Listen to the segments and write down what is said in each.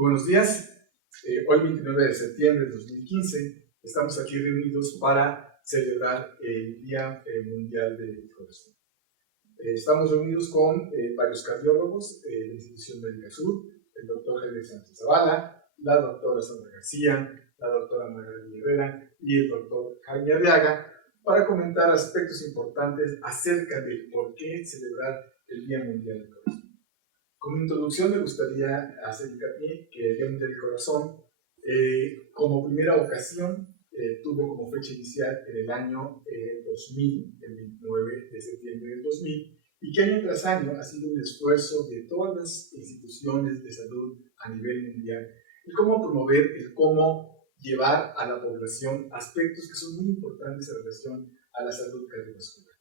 Buenos días. Hoy 29 de septiembre de 2015 estamos aquí reunidos para celebrar el Día Mundial del Corazón. Estamos reunidos con varios cardiólogos de la Institución Médica Sur, el doctor Javier Sánchez Zavala, la doctora Sandra García, la doctora Margarita Herrera y el doctor Jaime Arriaga, para comentar aspectos importantes acerca de por qué celebrar el Día Mundial del Corazón. Como introducción me gustaría hacer hincapié que el Día Mundial del Corazón, como primera ocasión, tuvo como fecha inicial en el año 2000, el 29 de septiembre del 2000, y que año tras año ha sido un esfuerzo de todas las instituciones de salud a nivel mundial, el cómo promover, el cómo llevar a la población aspectos que son muy importantes en relación a la salud cardiovascular.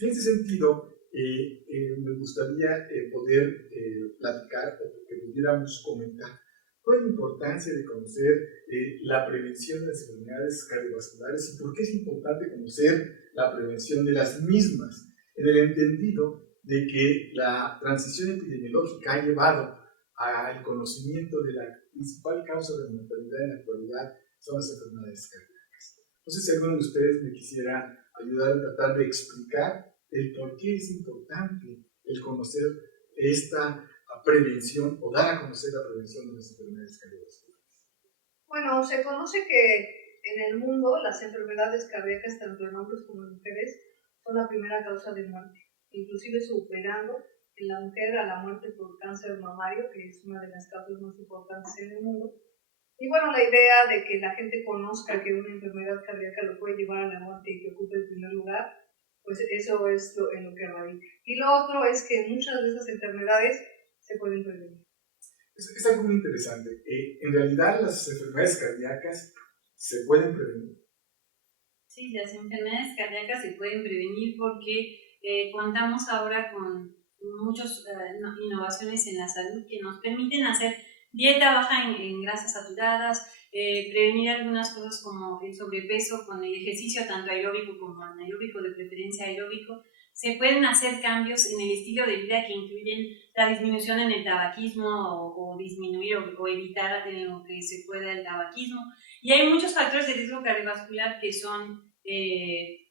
En ese sentido, me gustaría poder platicar o que pudiéramos comentar cuál es la importancia de conocer la prevención de las enfermedades cardiovasculares y por qué es importante conocer la prevención de las mismas, en el entendido de que la transición epidemiológica ha llevado al conocimiento de la principal causa de mortalidad en la actualidad son las enfermedades cardíacas. No sé si alguno de ustedes me quisiera ayudar a tratar de explicar el por qué es importante el conocer esta prevención o dar a conocer la prevención de las enfermedades cardiovasculares. Bueno, se conoce que en el mundo las enfermedades cardíacas, tanto en hombres como en mujeres, son la primera causa de muerte, inclusive superando en la mujer a la muerte por cáncer mamario, que es una de las causas más importantes en el mundo. Y bueno, la idea de que la gente conozca que una enfermedad cardíaca lo puede llevar a la muerte y que ocupe el primer lugar, pues eso es en lo que radica. Y lo otro es que muchas de esas enfermedades se pueden prevenir. Es algo muy interesante. En realidad, las enfermedades cardíacas se pueden prevenir. Sí, las enfermedades cardíacas se pueden prevenir porque contamos ahora con muchas innovaciones en la salud que nos permiten hacer dieta baja en grasas saturadas, prevenir algunas cosas como el sobrepeso con el ejercicio tanto aeróbico como anaeróbico, de preferencia aeróbico. Se pueden hacer cambios en el estilo de vida que incluyen la disminución en el tabaquismo o disminuir o evitar en lo que se pueda el tabaquismo. Y hay muchos factores de riesgo cardiovascular que son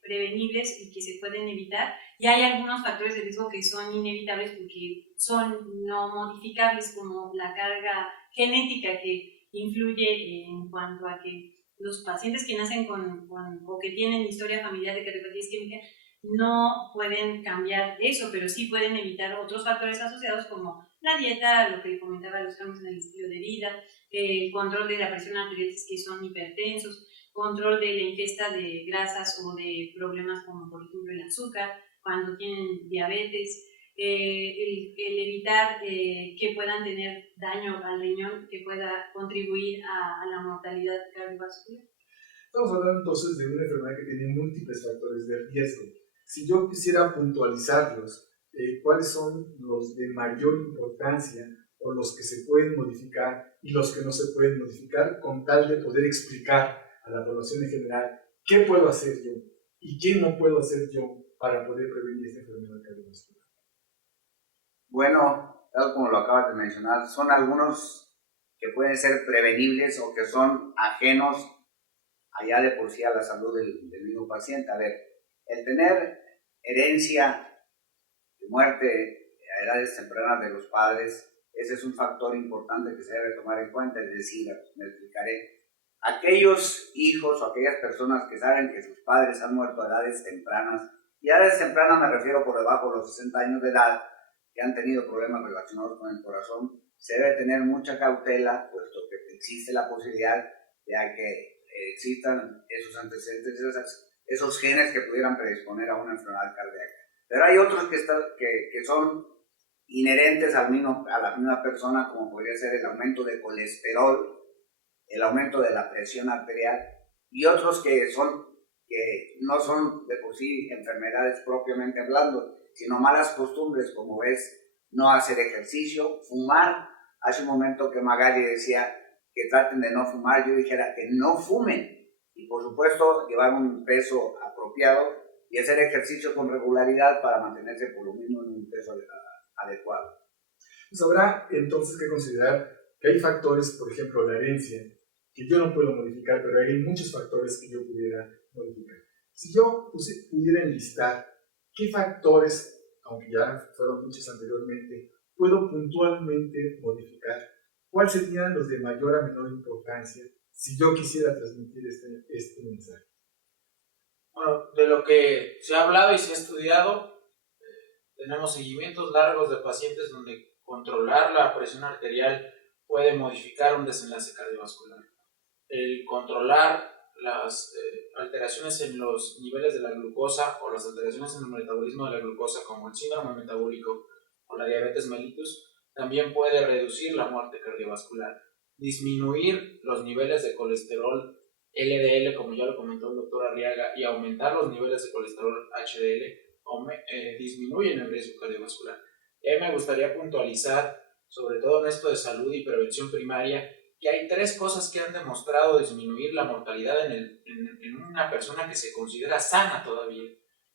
prevenibles y que se pueden evitar, y hay algunos factores de riesgo que son inevitables porque son no modificables, como la carga genética que influye en cuanto a que los pacientes que nacen o que tienen historia familiar de cardiopatía isquémica no pueden cambiar eso, pero sí pueden evitar otros factores asociados como la dieta, lo que comentaba, los cambios en el estilo de vida, el control de la presión arterial que son hipertensos, control de la ingesta de grasas o de problemas como por ejemplo el azúcar, cuando tienen diabetes, el evitar que puedan tener daño al riñón que pueda contribuir a la mortalidad cardiovascular. Estamos hablando entonces de una enfermedad que tiene múltiples factores de riesgo. Si yo quisiera puntualizarlos, ¿cuáles son los de mayor importancia o los que se pueden modificar y los que no se pueden modificar, con tal de poder explicar a la población en general qué puedo hacer yo y qué no puedo hacer yo para poder prevenir esta enfermedad cardiovascular? Bueno, tal como lo acabas de mencionar, son algunos que pueden ser prevenibles o que son ajenos allá de por sí a la salud del mismo paciente. A ver, el tener herencia de muerte a edades tempranas de los padres, ese es un factor importante que se debe tomar en cuenta, es decir, me explicaré. Aquellos hijos o aquellas personas que saben que sus padres han muerto a edades tempranas, y a edades tempranas me refiero por debajo de los 60 años de edad, que han tenido problemas relacionados con el corazón, se debe tener mucha cautela, puesto que existe la posibilidad de que existan esos antecedentes, esos genes que pudieran predisponer a una enfermedad cardíaca. Pero hay otros que son inherentes a la misma persona, como podría ser el aumento de colesterol, el aumento de la presión arterial, y otros que no son de por sí enfermedades propiamente hablando, sino malas costumbres, como es no hacer ejercicio, fumar. Hace un momento que Magali decía que traten de no fumar, yo dijera que no fumen, y por supuesto llevar un peso apropiado y hacer ejercicio con regularidad para mantenerse por lo mismo en un peso adecuado. Pues habrá entonces que considerar que hay factores, por ejemplo, la herencia, que yo no puedo modificar, pero hay muchos factores que yo pudiera modificar. Si yo pudiera enlistar qué factores, aunque ya fueron muchos anteriormente, puedo puntualmente modificar, ¿cuáles serían los de mayor a menor importancia si yo quisiera transmitir este mensaje? Bueno, de lo que se ha hablado y se ha estudiado, tenemos seguimientos largos de pacientes donde controlar la presión arterial puede modificar un desenlace cardiovascular. El controlar las alteraciones en los niveles de la glucosa o las alteraciones en el metabolismo de la glucosa, como el síndrome metabólico o la diabetes mellitus, también puede reducir la muerte cardiovascular. Disminuir los niveles de colesterol LDL, como ya lo comentó el doctor Arriaga, y aumentar los niveles de colesterol HDL disminuyen el riesgo cardiovascular. Y a mí me gustaría puntualizar, sobre todo en esto de salud y prevención primaria, que hay 3 cosas que han demostrado disminuir la mortalidad en una persona que se considera sana todavía.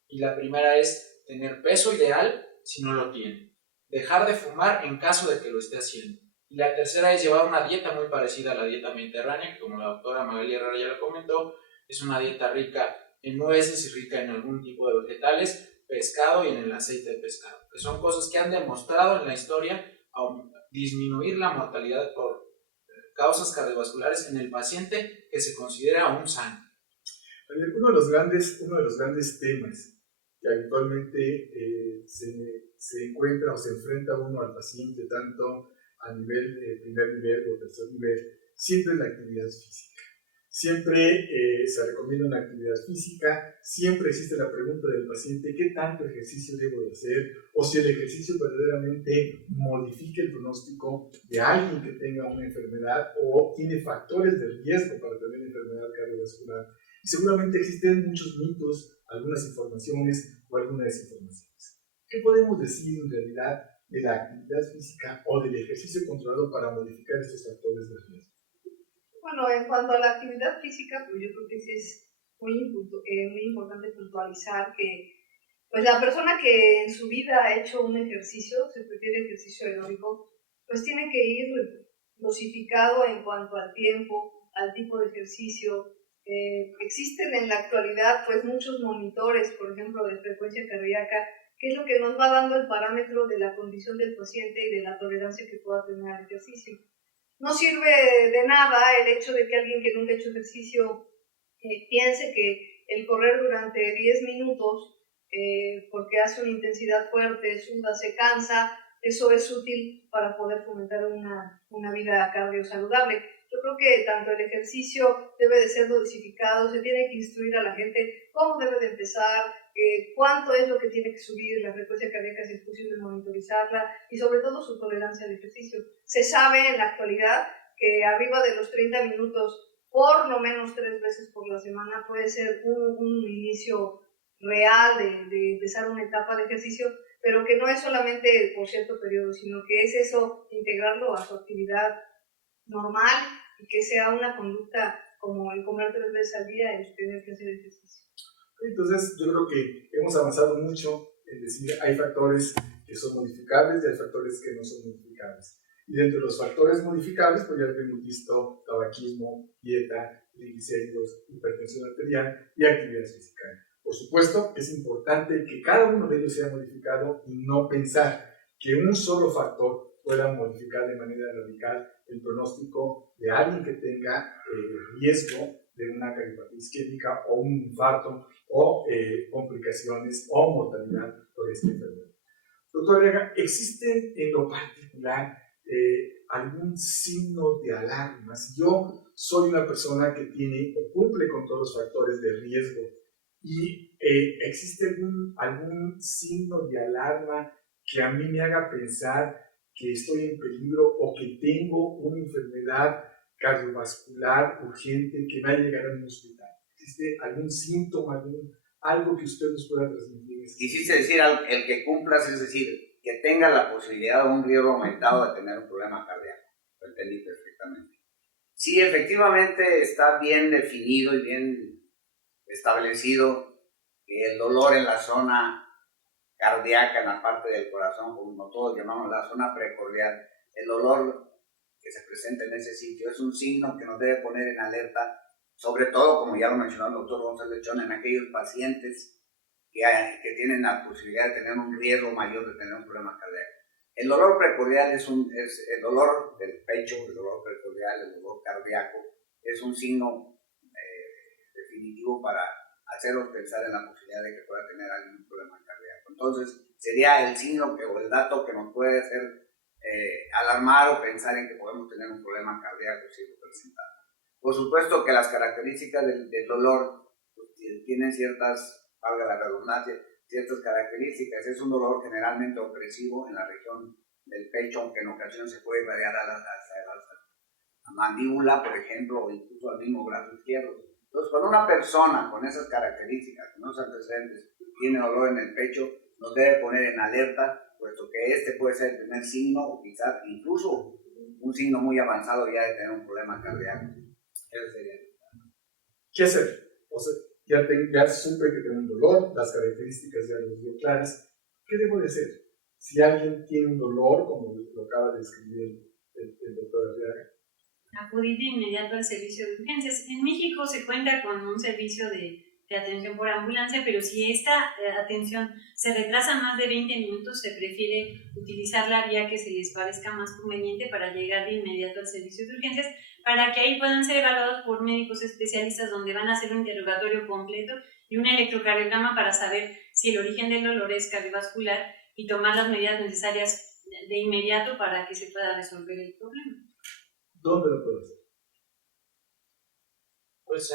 Y la primera es tener peso ideal si no lo tiene. Dejar de fumar en caso de que lo esté haciendo. Y la tercera es llevar una dieta muy parecida a la dieta mediterránea, que como la doctora Magali Herrera ya lo comentó, es una dieta rica en nueces y rica en algún tipo de vegetales, pescado y en el aceite de pescado, que son cosas que han demostrado en la historia disminuir la mortalidad por causas cardiovasculares en el paciente que se considera aún sano. Uno de los grandes temas que habitualmente se encuentra o se enfrenta uno al paciente, tanto a nivel primer nivel o tercer nivel, siempre es la actividad física. Siempre se recomienda una actividad física, siempre existe la pregunta del paciente, ¿qué tanto ejercicio debo de hacer? O si el ejercicio verdaderamente modifica el pronóstico de alguien que tenga una enfermedad o tiene factores de riesgo para tener enfermedad cardiovascular. Y seguramente existen muchos mitos, algunas informaciones o algunas desinformaciones. ¿Qué podemos decir en realidad de la actividad física o del ejercicio controlado para modificar estos factores de riesgo? Bueno, en cuanto a la actividad física, pues yo creo que sí es muy importante puntualizar que pues la persona que en su vida ha hecho un ejercicio, se refiere ejercicio aeróbico, pues tiene que ir dosificado en cuanto al tiempo, al tipo de ejercicio. Existen en la actualidad pues muchos monitores, por ejemplo, de frecuencia cardíaca, que es lo que nos va dando el parámetro de la condición del paciente y de la tolerancia que pueda tener al ejercicio. No sirve de nada el hecho de que alguien que nunca ha hecho ejercicio piense que el correr durante 10 minutos, porque hace una intensidad fuerte, suda, se cansa, eso es útil para poder fomentar una vida cardio-saludable. Yo creo que tanto el ejercicio debe de ser dosificado, se tiene que instruir a la gente cómo debe de empezar, cuánto es lo que tiene que subir la frecuencia cardíaca, si es posible monitorizarla, y sobre todo su tolerancia al ejercicio. Se sabe en la actualidad que arriba de los 30 minutos, por lo menos 3 veces por la semana, puede ser un inicio real de empezar una etapa de ejercicio, pero que no es solamente por cierto periodo, sino que es eso, integrarlo a su actividad normal y que sea una conducta como el comer 3 veces al día, el tener que hacer ejercicio. Entonces, yo creo que hemos avanzado mucho en decir hay factores que son modificables y hay factores que no son modificables. Y dentro de los factores modificables, pues ya hemos visto tabaquismo, dieta, triglicéridos, hipertensión arterial y actividad física. Por supuesto, es importante que cada uno de ellos sea modificado y no pensar que un solo factor pueda modificar de manera radical el pronóstico de alguien que tenga riesgo de una cardiopatía isquémica o un infarto o complicaciones o mortalidad por esta enfermedad. Doctor Arriaga, ¿existe en lo particular algún signo de alarma? Si yo soy una persona que tiene o cumple con todos los factores de riesgo y existe algún signo de alarma que a mí me haga pensar que estoy en peligro o que tengo una enfermedad cardiovascular urgente que va a llegar a un hospital? ¿Existe algún síntoma, algo que usted nos pueda transmitir? Quisiste decir el que cumplas, es decir, que tenga la posibilidad o un riesgo aumentado de tener un problema cardíaco. Lo entendí perfectamente. Sí, efectivamente está bien definido y bien establecido que el dolor en la zona cardíaca, en la parte del corazón, como todos llamamos la zona precordial, el dolor que se presenta en ese sitio. Es un signo que nos debe poner en alerta, sobre todo, como ya lo mencionó el doctor González Lechón, en aquellos pacientes que tienen la posibilidad de tener un riesgo mayor de tener un problema cardíaco. El dolor precordial es el dolor del pecho, el dolor precordial, el dolor cardíaco, es un signo definitivo para hacerlos pensar en la posibilidad de que pueda tener algún problema cardíaco. Entonces, sería el signo o el dato que nos puede hacer alarmar o pensar en que podemos tener un problema cardíaco si lo presentamos. Por supuesto que las características del dolor pues, tienen ciertas, valga la redundancia, ciertas características. Es un dolor generalmente opresivo en la región del pecho, aunque en ocasiones se puede irradiar hasta la mandíbula, por ejemplo, o incluso al mismo brazo izquierdo. Entonces, cuando una persona con esas características, con esos antecedentes, tiene dolor en el pecho, nos debe poner en alerta, puesto que este puede ser el primer signo, o quizás incluso un signo muy avanzado ya de tener un problema cardíaco. Eso sería. ¿Qué hacer? O sea, ya supe que tengo un dolor, las características ya las dio claras. ¿Qué debo de hacer? Si alguien tiene un dolor, como lo acaba de describir el doctor Arriaga. Acudir de inmediato al servicio de urgencias. En México se cuenta con un servicio de atención por ambulancia, pero si esta atención se retrasa más de 20 minutos, se prefiere utilizar la vía que se les parezca más conveniente para llegar de inmediato al servicio de urgencias, para que ahí puedan ser evaluados por médicos especialistas donde van a hacer un interrogatorio completo y un electrocardiograma para saber si el origen del dolor es cardiovascular y tomar las medidas necesarias de inmediato para que se pueda resolver el problema. ¿Dónde lo puedo hacer? Pues,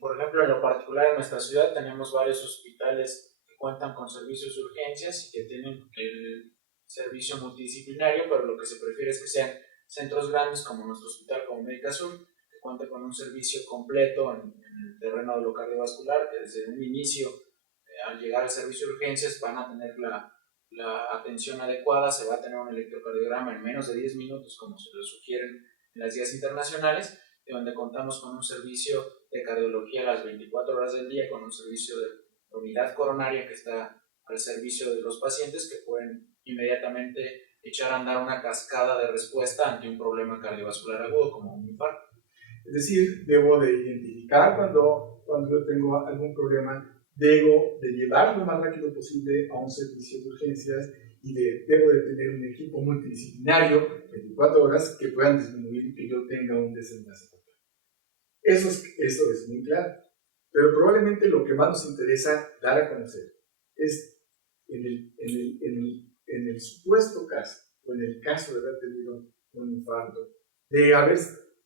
por ejemplo, en lo particular en nuestra ciudad tenemos varios hospitales que cuentan con servicios de urgencias y que tienen el servicio multidisciplinario, pero lo que se prefiere es que sean centros grandes como nuestro hospital, como Médica Sur, que cuenta con un servicio completo en el terreno de lo cardiovascular, que desde un inicio, al llegar al servicio de urgencias, van a tener la atención adecuada, se va a tener un electrocardiograma en menos de 10 minutos, como se lo sugieren en las guías internacionales, donde contamos con un servicio de cardiología a las 24 horas del día, con un servicio de unidad coronaria que está al servicio de los pacientes que pueden inmediatamente echar a andar una cascada de respuesta ante un problema cardiovascular agudo como un infarto. Es decir, debo de identificar cuando yo tengo algún problema, debo de llevar lo más rápido posible a un servicio de urgencias y debo de tener un equipo multidisciplinario 24 horas que puedan disminuir que yo tenga un desenlace fatal. Eso es muy claro. Pero probablemente lo que más nos interesa dar a conocer es en el supuesto caso, o en el caso de haber tenido un infarto, de haber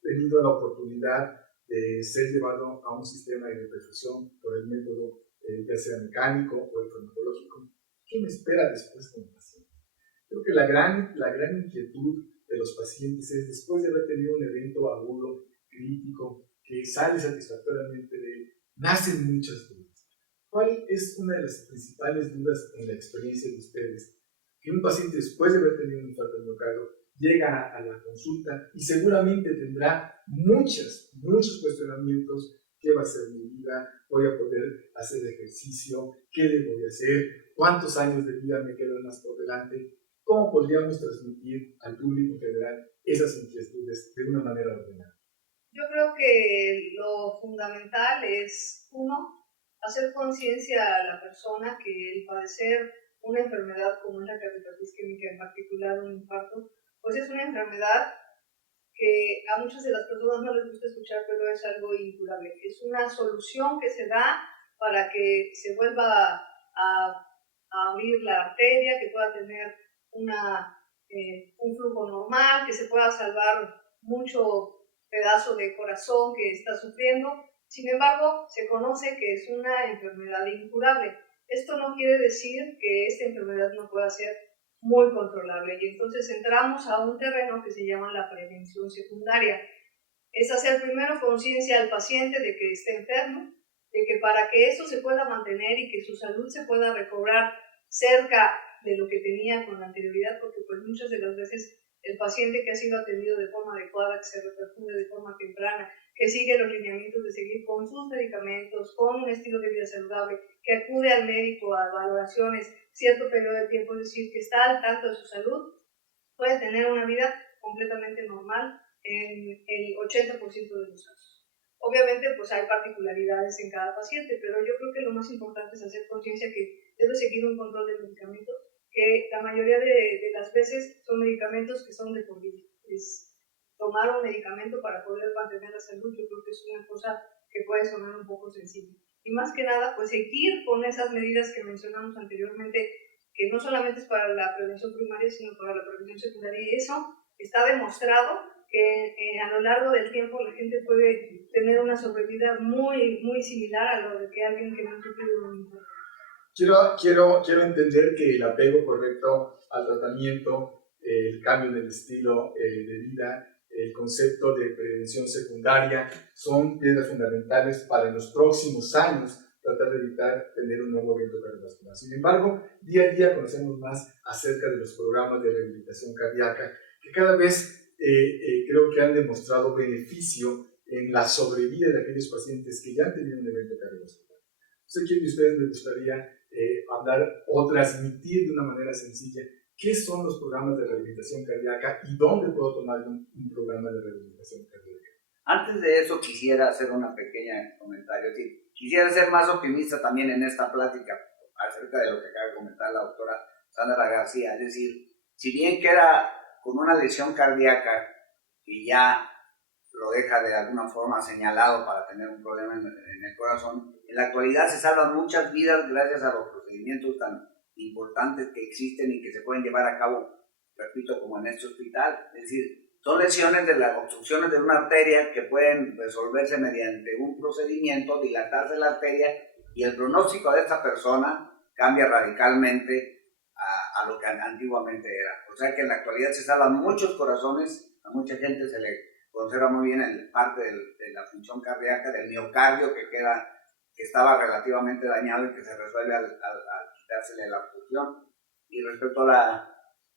tenido la oportunidad de ser llevado a un sistema de reperfusión por el método ya sea mecánico o el farmacológico. ¿Qué me espera después como paciente? Creo que la gran inquietud de los pacientes es, después de haber tenido un evento agudo, crítico, que sale satisfactoriamente de él, nacen muchas dudas. ¿Cuál es una de las principales dudas en la experiencia de ustedes? Que un paciente, después de haber tenido un infarto de miocardio, llega a la consulta y seguramente tendrá muchos cuestionamientos. ¿Qué va a ser mi vida? ¿Voy a poder hacer ejercicio? ¿Qué debo de hacer? ¿Cuántos años de vida me quedan más por delante? ¿Cómo podríamos transmitir al público general esas inquietudes de una manera ordenada? Yo creo que lo fundamental es, uno, hacer conciencia a la persona que el padecer una enfermedad como es la cardiopatia isquémica, en particular un infarto, pues es una enfermedad que a muchas de las personas no les gusta escuchar, pero es algo incurable. Es una solución que se da para que se vuelva a abrir la arteria, que pueda tener un flujo normal, que se pueda salvar mucho pedazo de corazón que está sufriendo. Sin embargo, se conoce que es una enfermedad incurable. Esto no quiere decir que esta enfermedad no pueda ser muy controlable, y entonces entramos a un terreno que se llama la prevención secundaria. Es hacer primero conciencia al paciente de que está enfermo, de que para que eso se pueda mantener y que su salud se pueda recobrar cerca de lo que tenía con anterioridad, porque pues muchas de las veces el paciente que ha sido atendido de forma adecuada, que se reperfunde de forma temprana, que sigue los lineamientos de seguir con sus medicamentos, con un estilo de vida saludable, que acude al médico a valoraciones cierto periodo de tiempo, es decir, que está al tanto de su salud, puede tener una vida completamente normal en el 80% de los casos. Obviamente, pues hay particularidades en cada paciente, pero yo creo que lo más importante es hacer conciencia que debe seguir un control de medicamentos, que la mayoría de las veces son medicamentos que son de por vida. Es tomar un medicamento para poder mantener la salud, yo creo que es una cosa que puede sonar un poco sencilla. Y más que nada, pues seguir con esas medidas que mencionamos anteriormente, que no solamente es para la prevención primaria, sino para la prevención secundaria. Y eso está demostrado que a lo largo del tiempo la gente puede tener una sobrevida muy, muy similar a lo de que alguien que no ha sufrido un infarto. Quiero entender que el apego correcto al tratamiento, el cambio del estilo de vida, el concepto de prevención secundaria son piedras fundamentales para en los próximos años tratar de evitar tener un nuevo evento cardiovascular. Sin embargo, día a día conocemos más acerca de los programas de rehabilitación cardíaca que cada vez creo que han demostrado beneficio en la sobrevida de aquellos pacientes que ya han tenido un evento cardiovascular. No sé quién de ustedes me gustaría hablar o transmitir de una manera sencilla qué son los programas de rehabilitación cardíaca y dónde puedo tomar un programa de rehabilitación cardíaca. Antes de eso quisiera hacer una pequeña comentario. Sí, quisiera ser más optimista también en esta plática acerca de lo que acaba de comentar la doctora Sandra García. Es decir, si bien queda con una lesión cardíaca y ya lo deja de alguna forma señalado para tener un problema en el corazón, en la actualidad se salvan muchas vidas gracias a los procedimientos tan importantes que existen y que se pueden llevar a cabo, repito, como en este hospital. Es decir, son lesiones de las obstrucciones de una arteria que pueden resolverse mediante un procedimiento, dilatarse la arteria, y el pronóstico de esta persona cambia radicalmente a lo que antiguamente era. O sea que en la actualidad se salvan muchos corazones, a mucha gente se le conserva muy bien el parte de la función cardíaca, del miocardio que estaba relativamente dañado y que se resuelve al quitársele la obstrucción. Y respecto a la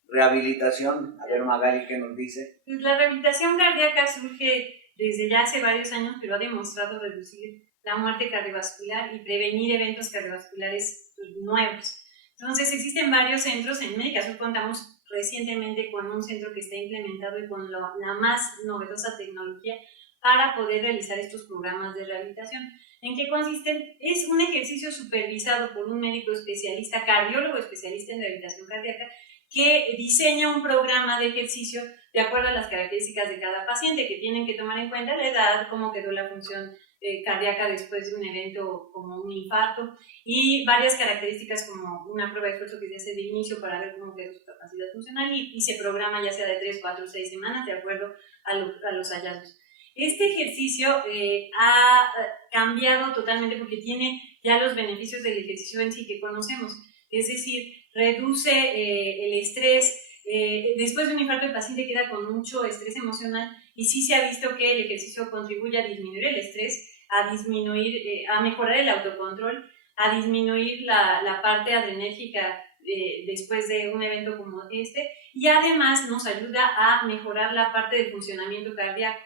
rehabilitación, a ver Magali, ¿qué nos dice? Pues la rehabilitación cardíaca surge desde ya hace varios años, pero ha demostrado reducir la muerte cardiovascular y prevenir eventos cardiovasculares nuevos. Entonces existen varios centros, en Médica Sur contamos recientemente con un centro que está implementado y con la más novedosa tecnología para poder realizar estos programas de rehabilitación. ¿En qué consisten? Es un ejercicio supervisado por un médico especialista, cardiólogo especialista en rehabilitación cardíaca, que diseña un programa de ejercicio de acuerdo a las características de cada paciente, que tienen que tomar en cuenta la edad, cómo quedó la función cardíaca después de un evento como un infarto, y varias características como una prueba de esfuerzo que se hace de inicio para ver cómo quedó su capacidad funcional, y se programa ya sea de 3, 4, 6 semanas de acuerdo a los hallazgos. Este ejercicio ha cambiado totalmente porque tiene ya los beneficios del ejercicio en sí que conocemos, es decir, reduce el estrés. Después de un infarto el paciente queda con mucho estrés emocional y sí se ha visto que el ejercicio contribuye a disminuir el estrés, a mejorar el autocontrol, a disminuir la parte adrenérgica después de un evento como este, y además nos ayuda a mejorar la parte del funcionamiento cardíaco.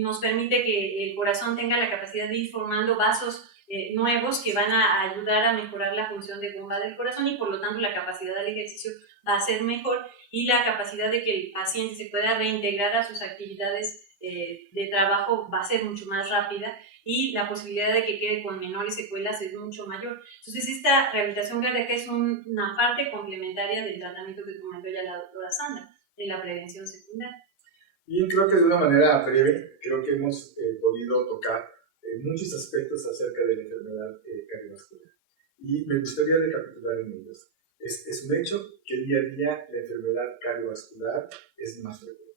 Nos permite que el corazón tenga la capacidad de ir formando vasos nuevos que van a ayudar a mejorar la función de bomba del corazón, y por lo tanto la capacidad del ejercicio va a ser mejor y la capacidad de que el paciente se pueda reintegrar a sus actividades de trabajo va a ser mucho más rápida, y la posibilidad de que quede con menores secuelas es mucho mayor. Entonces esta rehabilitación cardíaca es una parte complementaria del tratamiento que comentó ya la doctora Sandra, de la prevención secundaria. Y creo que de una manera breve, creo que hemos podido tocar muchos aspectos acerca de la enfermedad cardiovascular. Y me gustaría recapitular en ellos. Es un hecho que día a día la enfermedad cardiovascular es más frecuente.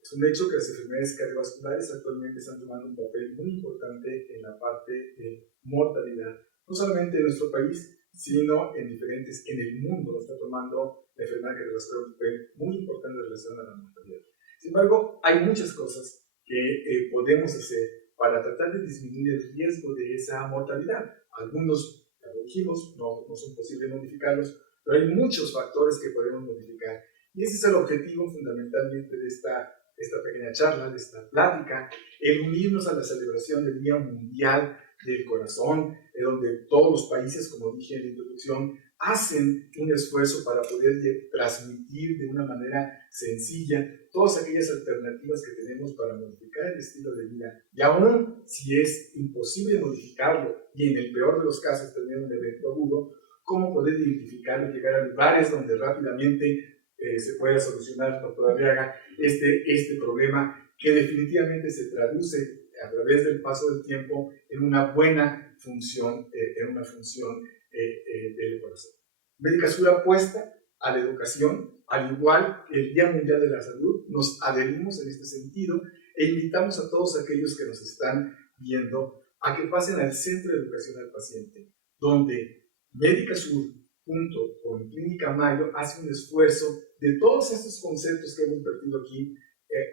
Es un hecho que las enfermedades cardiovasculares actualmente están tomando un papel muy importante en la parte de mortalidad, no solamente en nuestro país, sino en el mundo está tomando la enfermedad cardiovascular un papel muy importante en relación a la mortalidad. Sin embargo, hay muchas cosas que podemos hacer para tratar de disminuir el riesgo de esa mortalidad. Algunos, ya lo dijimos, no son posibles modificarlos, pero hay muchos factores que podemos modificar. Y ese es el objetivo fundamentalmente de esta pequeña charla, de esta plática, el unirnos a la celebración del Día Mundial del Corazón, donde todos los países, como dije en la introducción, hacen un esfuerzo para poder transmitir de una manera sencilla todas aquellas alternativas que tenemos para modificar el estilo de vida. Y aún si es imposible modificarlo y en el peor de los casos tener un evento agudo, cómo poder identificarlo y llegar a lugares donde rápidamente se pueda solucionar, doctora Arriaga, este problema que definitivamente se traduce a través del paso del tiempo en una buena función, del corazón. Médica Sur apuesta a la educación, al igual que el Día Mundial de la Salud, nos adherimos en este sentido e invitamos a todos aquellos que nos están viendo a que pasen al Centro de Educación al Paciente, donde Médica Sur, junto con Clínica Mayo, hace un esfuerzo de todos estos conceptos que hemos vertido aquí,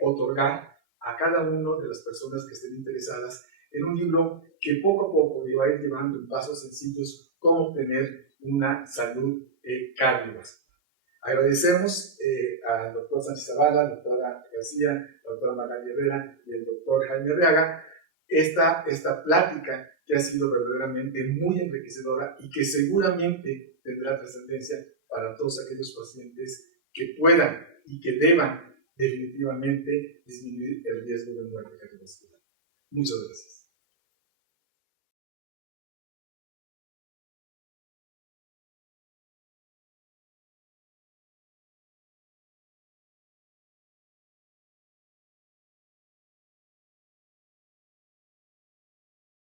otorgar a cada una de las personas que estén interesadas en un libro que poco a poco le va a ir llevando en pasos sencillos cómo tener una salud cardiovascular. Agradecemos al doctor Sánchez Zavala, a la doctora García, a la doctora Magali Herrera y el doctor Jaime Arriaga esta plática que ha sido verdaderamente muy enriquecedora y que seguramente tendrá trascendencia para todos aquellos pacientes que puedan y que deban definitivamente disminuir el riesgo de muerte cardiovascular. Muchas gracias.